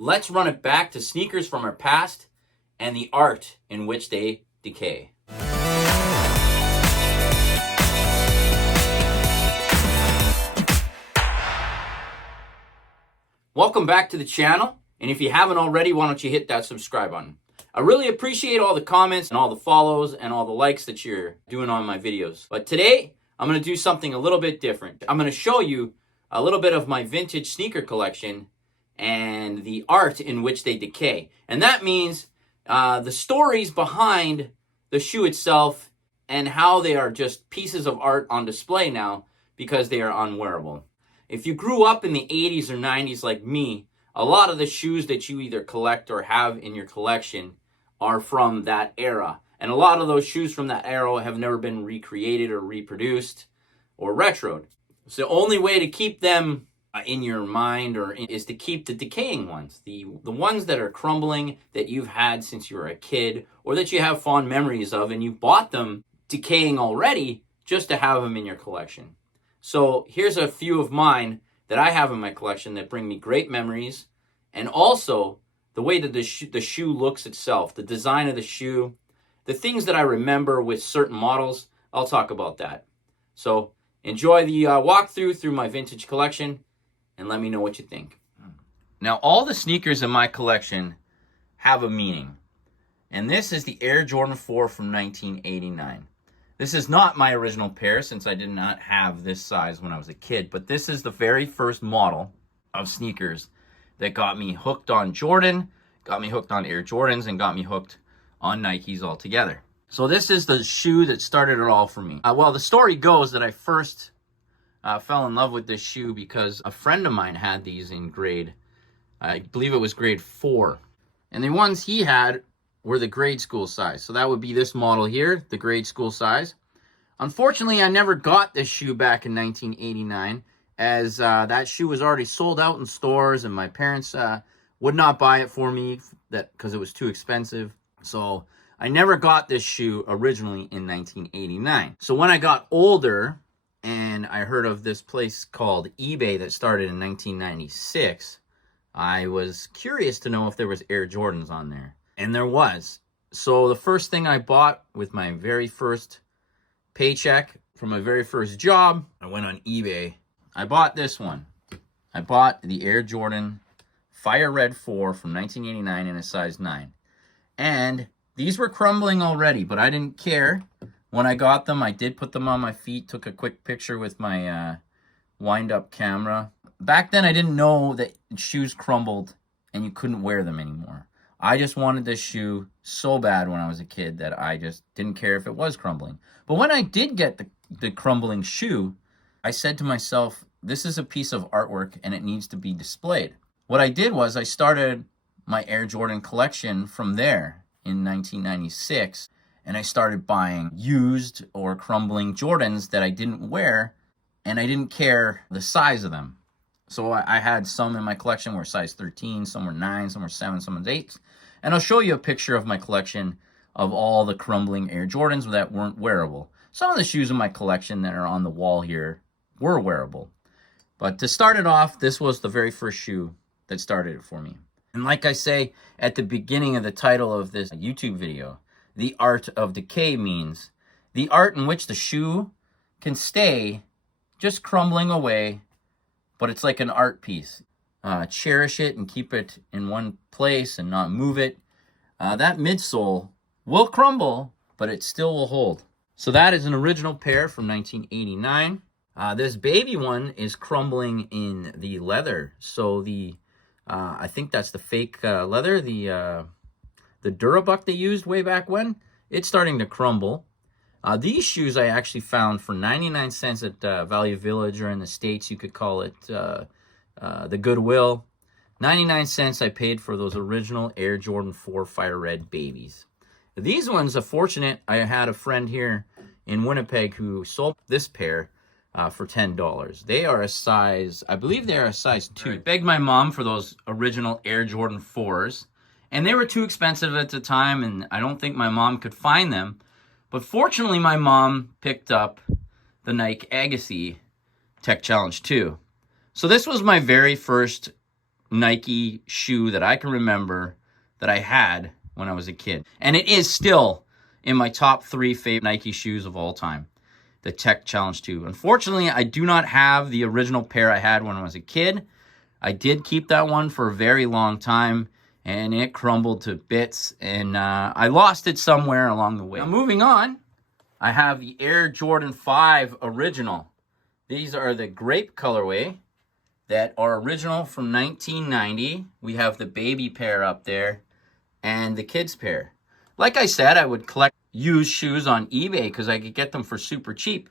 Let's run it back to sneakers from our past and the art in which they decay. Welcome back to the channel, and if you haven't already, why don't you hit that subscribe button. I really appreciate all the comments and all the follows and all the likes that you're doing on my videos. But today, I'm going to do something a little bit different. I'm going to show you a little bit of my vintage sneaker collection and the art in which they decay. And that means the stories behind the shoe itself and how they are just pieces of art on display now because they are unwearable. If you grew up in the 80s or 90s like me, a lot of the shoes that you either collect or have in your collection are from that era. And a lot of those shoes from that era have never been recreated or reproduced or retroed. So the only way to keep them in your mind is to keep the decaying ones, the ones that are crumbling, that you've had since you were a kid, or that you have fond memories of, and you bought them decaying already just to have them in your collection. So here's a few of mine that I have in my collection that bring me great memories, and also the way that the shoe looks itself, the design of the shoe, the things that I remember with certain models. I'll talk about that. So enjoy the walkthrough through my vintage collection, and let me know what you think. Now, all the sneakers in my collection have a meaning. And this is the Air Jordan 4 from 1989. This is not my original pair since I did not have this size when I was a kid, but this is the very first model of sneakers that got me hooked on Jordan, got me hooked on Air Jordans, and got me hooked on Nikes altogether. So this is the shoe that started it all for me. Well, the story goes that I first fell in love with this shoe because a friend of mine had these in I believe it was grade 4. And the ones he had were the grade school size. So that would be this model here, the grade school size. Unfortunately, I never got this shoe back in 1989 as that shoe was already sold out in stores and my parents would not buy it for me because it was too expensive. So I never got this shoe originally in 1989. So when I got older, and I heard of this place called eBay that started in 1996, I was curious to know if there was Air Jordans on there. And there was. So the first thing I bought with my very first paycheck from my very first job, I went on eBay. I bought this one. I bought the Air Jordan Fire Red 4 from 1989 in a size 9. And these were crumbling already, but I didn't care. When I got them, I did put them on my feet, took a quick picture with my wind-up camera. Back then, I didn't know that shoes crumbled and you couldn't wear them anymore. I just wanted this shoe so bad when I was a kid that I just didn't care if it was crumbling. But when I did get the crumbling shoe, I said to myself, this is a piece of artwork and it needs to be displayed. What I did was I started my Air Jordan collection from there in 1996. And I started buying used or crumbling Jordans that I didn't wear, and I didn't care the size of them. So I had some in my collection were size 13, some were 9, some were 7, some were 8. And I'll show you a picture of my collection of all the crumbling Air Jordans that weren't wearable. Some of the shoes in my collection that are on the wall here were wearable. But to start it off, this was the very first shoe that started it for me. And like I say at the beginning of the title of this YouTube video, the art of decay means the art in which the shoe can stay just crumbling away, but it's like an art piece. Cherish it and keep it in one place and not move it. That midsole will crumble, but it still will hold. So that is an original pair from 1989. This baby one is crumbling in the leather. So I think that's the fake leather, the Durabuck they used way back when. It's starting to crumble. These shoes I actually found for 99 cents at Value Village, or in the States you could call it the Goodwill. 99 cents I paid for those original Air Jordan 4 Fire Red babies. These ones are fortunate. I had a friend here in Winnipeg who sold this pair for $10. They are a size, I believe they are a size 2. I begged my mom for those original Air Jordan 4s. And they were too expensive at the time, and I don't think my mom could find them. But fortunately, my mom picked up the Nike Agassi Tech Challenge 2. So this was my very first Nike shoe that I can remember that I had when I was a kid. And it is still in my top 3 favorite Nike shoes of all time, the Tech Challenge 2. Unfortunately, I do not have the original pair I had when I was a kid. I did keep that one for a very long time, and it crumbled to bits, and I lost it somewhere along the way. Now, moving on, I have the Air Jordan 5 Original. These are the grape colorway that are original from 1990. We have the baby pair up there and the kids pair. Like I said, I would collect used shoes on eBay because I could get them for super cheap.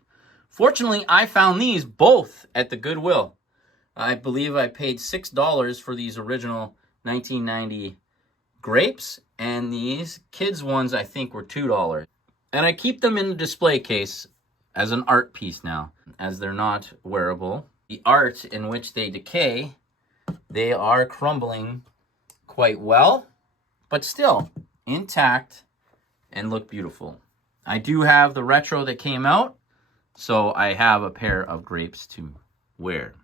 Fortunately, I found these both at the Goodwill. I believe I paid $6 for these original 1990 grapes, and these kids ones I think were $2. And I keep them in the display case as an art piece now, as they're not wearable. The art in which they decay, they are crumbling quite well, but still intact and look beautiful. I do have the retro that came out, so I have a pair of grapes to wear.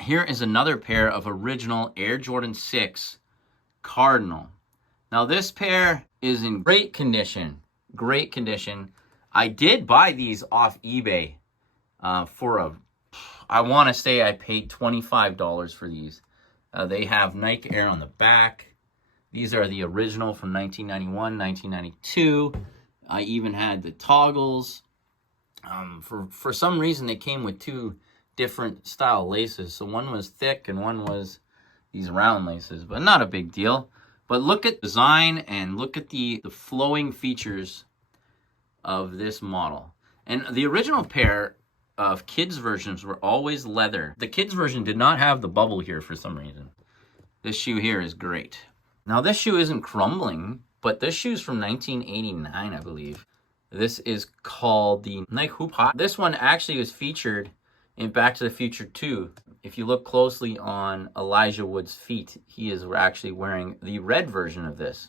Here is another pair of original Air Jordan 6 Cardinal. Now this pair is in great condition, great condition. I did buy these off eBay I want to say I paid $25 for these. They have Nike Air on the back. These are the original from 1991, 1992. I even had the toggles. For some reason, they came with 2 different style laces. So one was thick and one was these round laces, but not a big deal. But look at the design and look at the flowing features of this model. And the original pair of kids versions were always leather. The kids version did not have the bubble here for some reason. This shoe here is great. Now this shoe isn't crumbling, but this shoe's from 1989, I believe. This is called the Nike Hoop Hop. This one actually was featured in Back to the Future 2. If you look closely on Elijah Wood's feet, he is actually wearing the red version of this.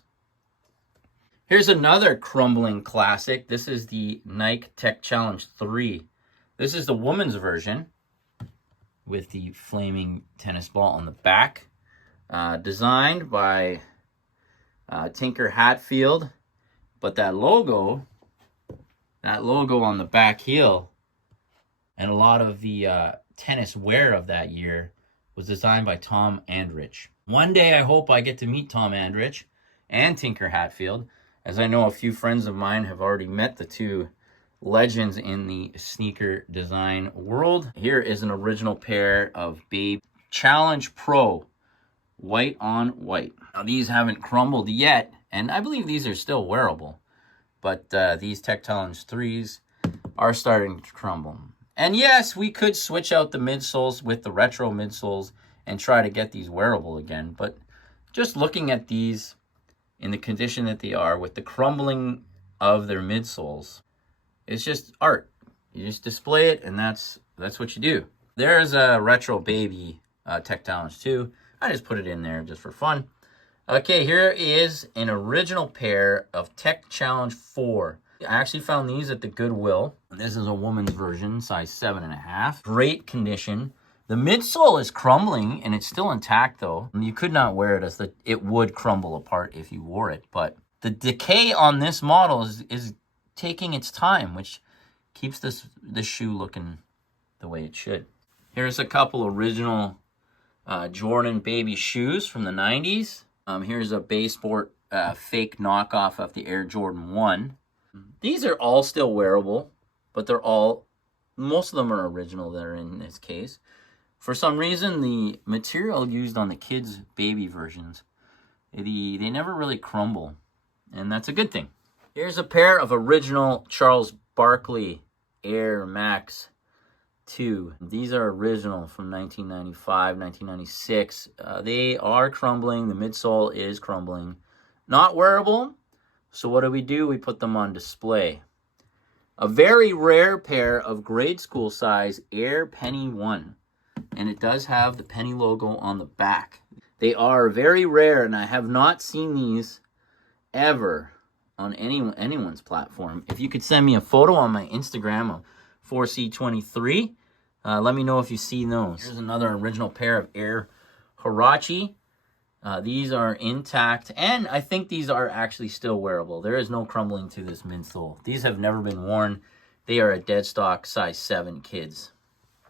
Here's another crumbling classic. This is the Nike Tech Challenge 3. This is the woman's version with the flaming tennis ball on the back. Designed by Tinker Hatfield. But that logo on the back heel and a lot of the tennis wear of that year was designed by Tom Andrich. One day I hope I get to meet Tom Andrich and Tinker Hatfield, as I know a few friends of mine have already met the 2 legends in the sneaker design world. Here is an original pair of Babe Challenge Pro, white on white. Now these haven't crumbled yet, and I believe these are still wearable, but these Tech Challenge 3s are starting to crumble. And yes, we could switch out the midsoles with the retro midsoles and try to get these wearable again, but just looking at these in the condition that they are with the crumbling of their midsoles, it's just art. You just display it, and that's what you do. There's a retro baby Tech Challenge 2. I just put it in there just for fun. Okay, here is an original pair of Tech Challenge 4. I actually found these at the Goodwill. This is a woman's version, size 7.5. Great condition. The midsole is crumbling, and it's still intact, though. You could not wear it, as it would crumble apart if you wore it. But the decay on this model is taking its time, which keeps this shoe looking the way it should. Here's a couple original Jordan baby shoes from the 90s. Here's a Baysport fake knockoff of the Air Jordan 1. These are all still wearable, but most of them are original that are in this case. For some reason, the material used on the kids' baby versions, they never really crumble, and that's a good thing. Here's a pair of original Charles Barkley Air Max 2. These are original from 1995, 1996. They are crumbling. The midsole is crumbling. Not wearable, so what do? We put them on display. A very rare pair of grade school size Air Penny 1. And it does have the Penny logo on the back. They are very rare, and I have not seen these ever on anyone's platform. If you could send me a photo on my Instagram of 4C23, let me know if you see those. Here's another original pair of Air Huarache. These are intact, and I think these are actually still wearable. There is no crumbling to this midsole. These have never been worn. They are a dead stock size 7 kids.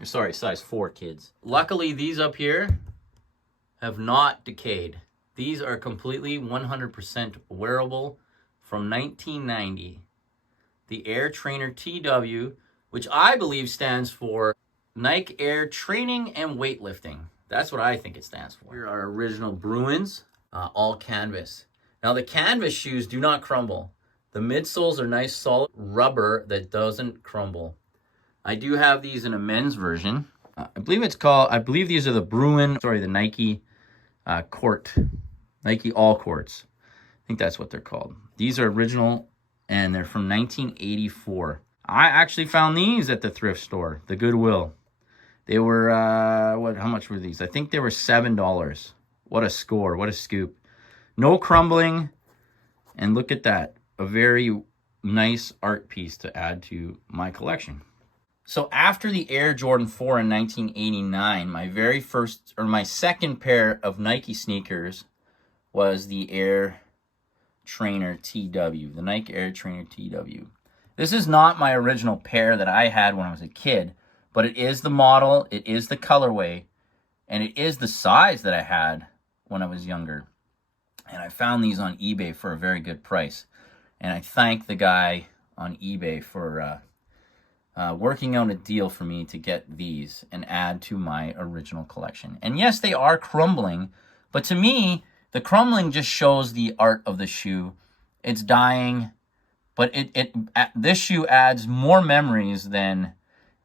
Sorry, size 4 kids. Luckily, these up here have not decayed. These are completely 100% wearable from 1990. The Air Trainer TW, which I believe stands for Nike Air Training and Weightlifting. That's what I think it stands for. Here are original Bruins, all canvas. Now the canvas shoes do not crumble. The midsoles are nice solid rubber that doesn't crumble. I do have these in a men's version. I believe these are the Nike Nike All Courts. I think that's what they're called. These are original and they're from 1984. I actually found these at the thrift store, the Goodwill. They were, how much were these? I think they were $7. What a score, what a scoop. No crumbling, and look at that. A very nice art piece to add to my collection. So after the Air Jordan 4 in 1989, my second pair of Nike sneakers was the Air Trainer TW, the Nike Air Trainer TW. This is not my original pair that I had when I was a kid, but it is the model, it is the colorway, and it is the size that I had when I was younger. And I found these on eBay for a very good price. And I thank the guy on eBay for working out a deal for me to get these and add to my original collection. And yes, they are crumbling, but to me, the crumbling just shows the art of the shoe. It's dying, but this shoe adds more memories than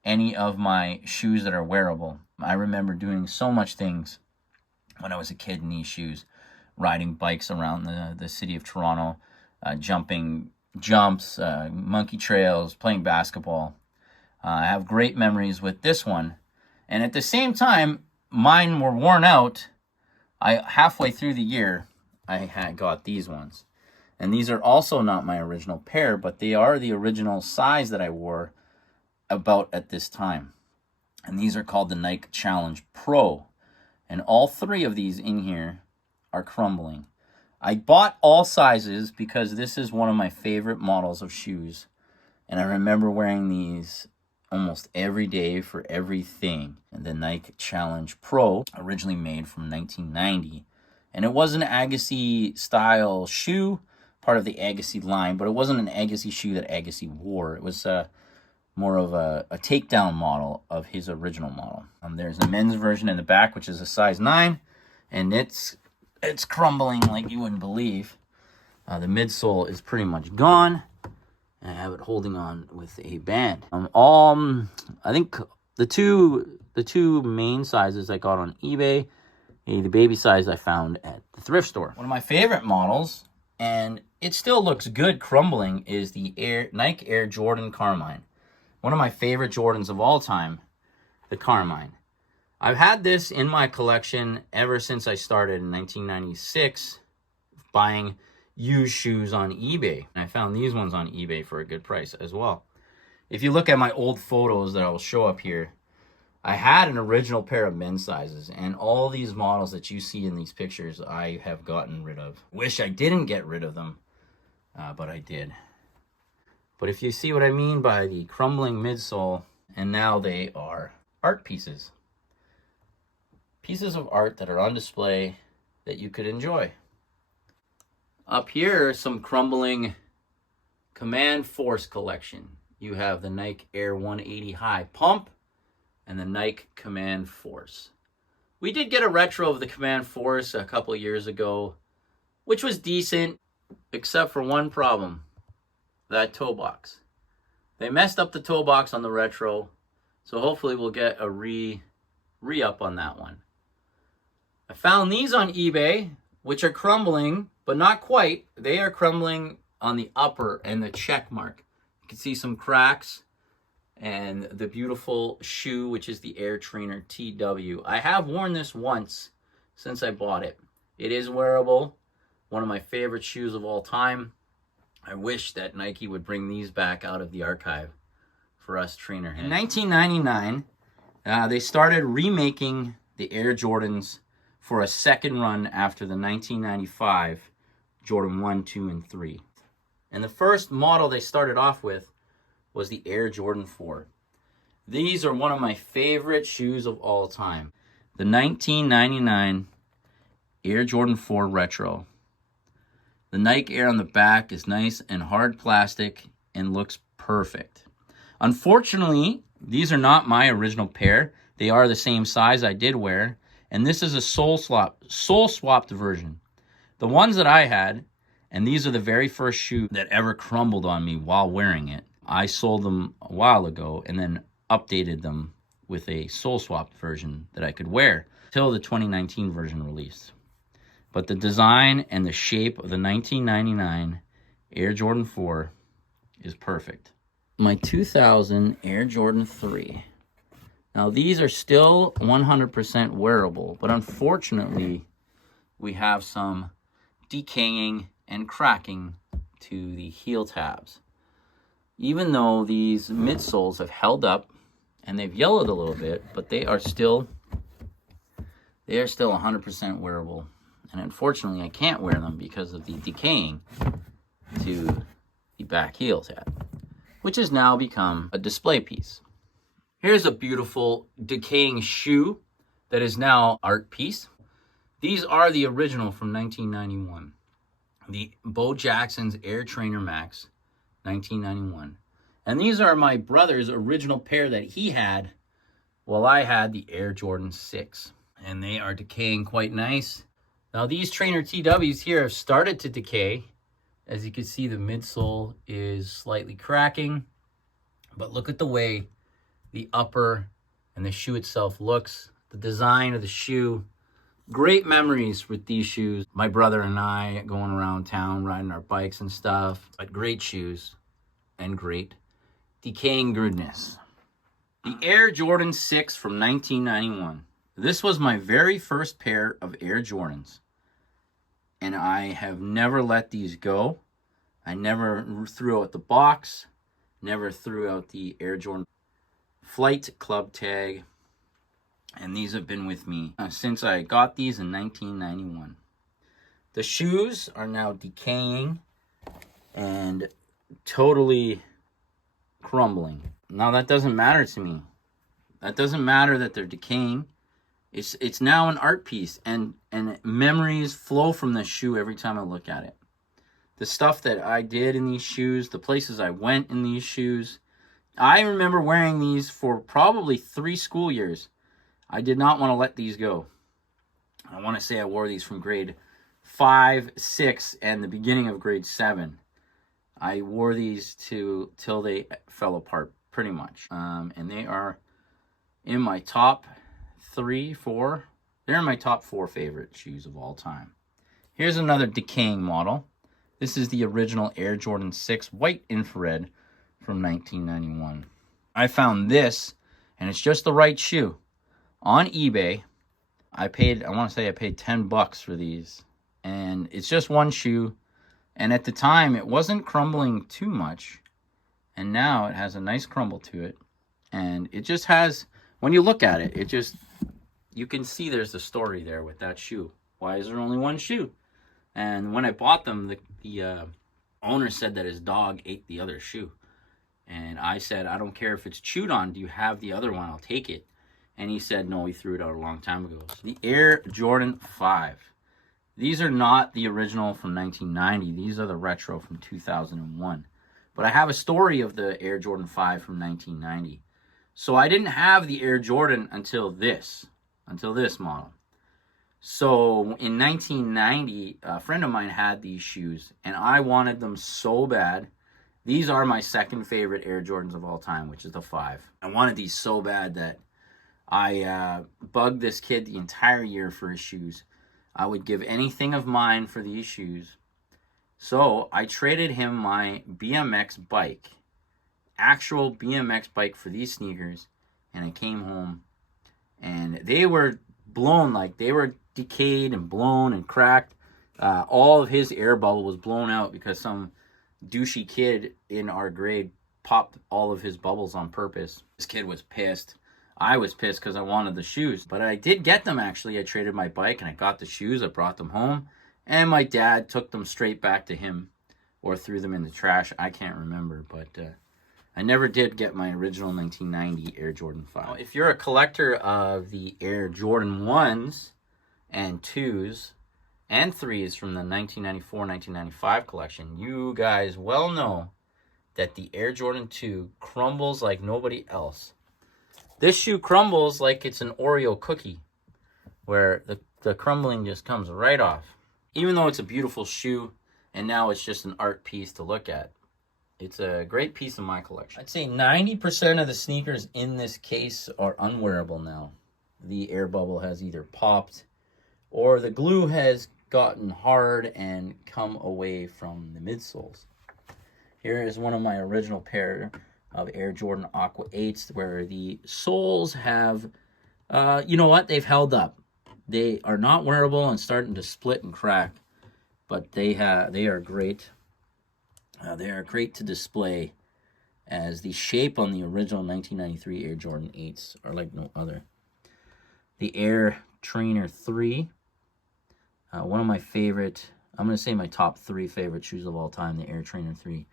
any of my shoes that are wearable. I remember doing so much things when I was a kid in these shoes, riding bikes around the city of Toronto, jumping jumps, monkey trails, playing basketball. I have great memories with this one. And at the same time, mine were worn out. Halfway through the year, I had got these ones. And these are also not my original pair, but they are the original size that I wore about at this time. And these are called the Nike Challenge Pro. And all 3 of these in here are crumbling. I bought all sizes because this is one of my favorite models of shoes. And I remember wearing these almost every day for everything. And the Nike Challenge Pro, originally made from 1990. And it was an Agassi style shoe, part of the Agassi line, but it wasn't an Agassi shoe that Agassi wore. It was more of a takedown model of his original model. There's a men's version in the back, which is a size 9, and it's crumbling like you wouldn't believe. The midsole is pretty much gone. I have it holding on with a band. I think the two main sizes I got on eBay, the baby size I found at the thrift store. One of my favorite models, and it still looks good crumbling, is the Nike Air Jordan Carmine. One of my favorite Jordans of all time, the Carmine. I've had this in my collection ever since I started in 1996 buying used shoes on eBay. And I found these ones on eBay for a good price as well. If you look at my old photos that I will show up here, I had an original pair of men's sizes, and all these models that you see in these pictures I have gotten rid of. Wish I didn't get rid of them, but I did. But if you see what I mean by the crumbling midsole, and now they are art pieces. Pieces of art that are on display that you could enjoy. Up here, some crumbling Command Force collection. You have the Nike Air 180 High Pump and the Nike Command Force. We did get a retro of the Command Force a couple years ago, which was decent, except for one problem. That toe box. They messed up the toe box on the retro, so hopefully we'll get a re-up on that one. I found these on eBay, which are crumbling, but not quite. They are crumbling on the upper and the check mark. You can see some cracks and the beautiful shoe, which is the Air Trainer TW. I have worn this once since I bought it. It is wearable, one of my favorite shoes of all time. I wish that Nike would bring these back out of the archive for us trainer heads. In 1999, they started remaking the Air Jordans for a second run after the 1995 Jordan 1, 2, and 3. And the first model they started off with was the Air Jordan 4. These are one of my favorite shoes of all time. The 1999 Air Jordan 4 Retro. The Nike Air on the back is nice and hard plastic and looks perfect. Unfortunately, these are not my original pair. They are the same size I did wear, and this is a sole swapped version. The ones that I had, and these are the very first shoe that ever crumbled on me while wearing it. I sold them a while ago and then updated them with a sole swapped version that I could wear till the 2019 version released. But the design and the shape of the 1999 Air Jordan 4 is perfect. My 2000 Air Jordan 3. Now these are still 100% wearable, but unfortunately we have some decaying and cracking to the heel tabs. Even though these midsoles have held up and they've yellowed a little bit, but they are still 100% wearable. And unfortunately, I can't wear them because of the decaying to the back heel tab, which has now become a display piece. Here's a beautiful decaying shoe that is now art piece. These are the original from 1991. The Bo Jackson's Air Trainer Max, 1991. And these are my brother's original pair that he had while I had the Air Jordan 6. And they are decaying quite nice. Now these Trainer TWs here have started to decay. As you can see, the midsole is slightly cracking. But look at the way the upper and the shoe itself looks. The design of the shoe. Great memories with these shoes. My brother and I going around town, riding our bikes and stuff. But great shoes and great decaying goodness. The Air Jordan 6 from 1991. This was my very first pair of Air Jordans. And I have never let these go. I never threw out the box. Never threw out the Air Jordan Flight Club tag. And these have been with me since I got these in 1991. The shoes are now decaying and totally crumbling. Now that doesn't matter to me. That doesn't matter that they're decaying. It's now an art piece, and memories flow from this shoe every time I look at it. The stuff that I did in these shoes, the places I went in these shoes. I remember wearing these for probably 3 school years. I did not want to let these go. I want to say I wore these from grade 5, 6, and the beginning of grade 7. I wore these till they fell apart, pretty much. And they are in my top 3, 4. They're in my top 4 favorite shoes of all time. Here's another decaying model. This is the original Air Jordan 6 White Infrared from 1991. I found this, and it's just the right shoe. On eBay, I want to say I paid $10 for these. And it's just one shoe. And at the time, it wasn't crumbling too much. And now it has a nice crumble to it. And it just has, when you look at it, you can see there's a story there with that shoe. Why is there only one shoe? And when I bought them, the owner said that his dog ate the other shoe. And I said, I don't care if it's chewed on. Do you have the other one? I'll take it. And he said, no, he threw it out a long time ago. So the Air Jordan 5. These are not the original from 1990. These are the retro from 2001. But I have a story of the Air Jordan 5 from 1990. So I didn't have the Air Jordan until this model. So in 1990, a friend of mine had these shoes, and I wanted them so bad. These are my second favorite Air Jordans of all time, which is the 5. I wanted these so bad that I bugged this kid the entire year for his shoes. I would give anything of mine for these shoes. So I traded him my BMX bike, actual BMX bike, for these sneakers. And I came home and they were blown, like they were decayed and blown and cracked. All of his air bubble was blown out because some douchey kid in our grade popped all of his bubbles on purpose. This kid was pissed. I was pissed because I wanted the shoes, but I did get them actually. I traded my bike and I got the shoes. I brought them home, and my dad took them straight back to him or threw them in the trash. I can't remember, but I never did get my original 1990 Air Jordan 5. Now, if you're a collector of the Air Jordan 1s and 2s and 3s from the 1994-1995 collection, you guys well know that the Air Jordan 2 crumbles like nobody else. This shoe crumbles like it's an Oreo cookie, where the crumbling just comes right off. Even though it's a beautiful shoe, and now it's just an art piece to look at, it's a great piece in my collection. I'd say 90% of the sneakers in this case are unwearable now. The air bubble has either popped, or the glue has gotten hard and come away from the midsoles. Here is one of my original pair of Air Jordan Aqua 8s, where the soles have, you know what, they've held up. They are not wearable and starting to split and crack, but they are great. They are great to display, as the shape on the original 1993 Air Jordan 8s are like no other. The Air Trainer 3, one of my favorite, I'm going to say my top 3 favorite shoes of all time, the Air Trainer 3.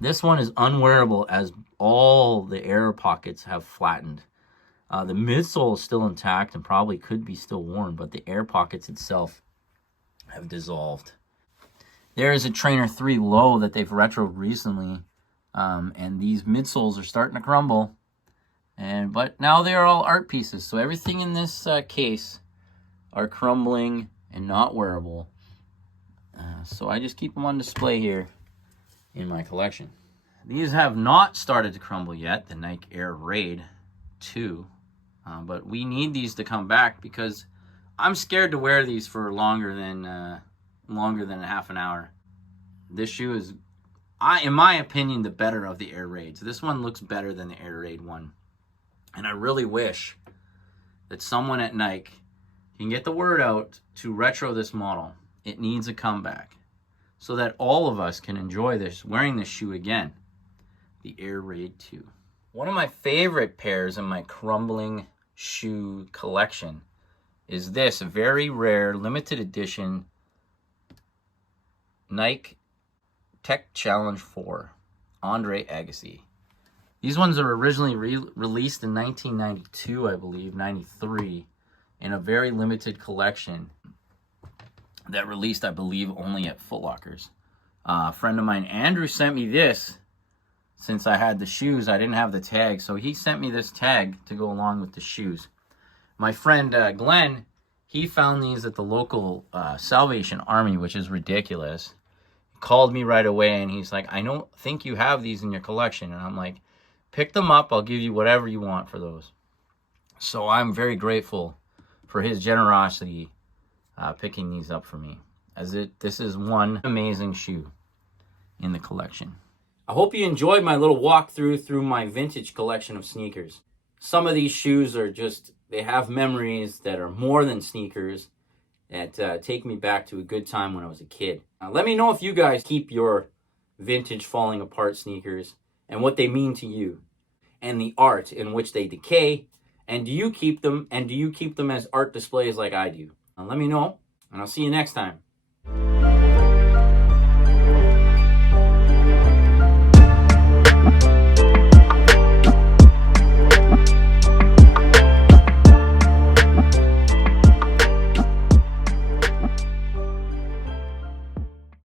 This one is unwearable as all the air pockets have flattened. The midsole is still intact and probably could be still worn, but the air pockets itself have dissolved. There is a Trainer 3 low that they've retroed recently, and these midsoles are starting to crumble. But now they are all art pieces, so everything in this case are crumbling and not wearable. So I just keep them on display here in my collection. These have not started to crumble yet, the Nike Air Raid 2, but we need these to come back because I'm scared to wear these for longer than half an hour. This shoe is, in my opinion, the better of the Air Raids. This one looks better than the Air Raid 1, and I really wish that someone at Nike can get the word out to retro this model. It needs a comeback, so that all of us can enjoy this, wearing this shoe again, the Air Raid 2. One of my favorite pairs in my Crumbling shoe collection is this very rare, limited edition Nike Tech Challenge 4, Andre Agassi. These ones are originally released in 1992, I believe, 93, in a very limited collection that released, I believe, only at Foot Lockers. A friend of mine, Andrew, sent me this. Since I had the shoes, I didn't have the tag, so he sent me this tag to go along with the shoes. My friend Glenn, he found these at the local Salvation Army, which is ridiculous. He called me right away, and he's like, I don't think you have these in your collection. And I'm like, pick them up. I'll give you whatever you want for those. So I'm very grateful for his generosity picking these up for me, as this is one amazing shoe in the collection. I hope you enjoyed my little walkthrough through my vintage collection of sneakers. Some of these shoes are just, they have memories that are more than sneakers, that take me back to a good time when I was a kid. Let me know if you guys keep your vintage falling apart sneakers and what they mean to you, and the art in which they decay, and do you keep them as art displays like I do? Let me know, and I'll see you next time.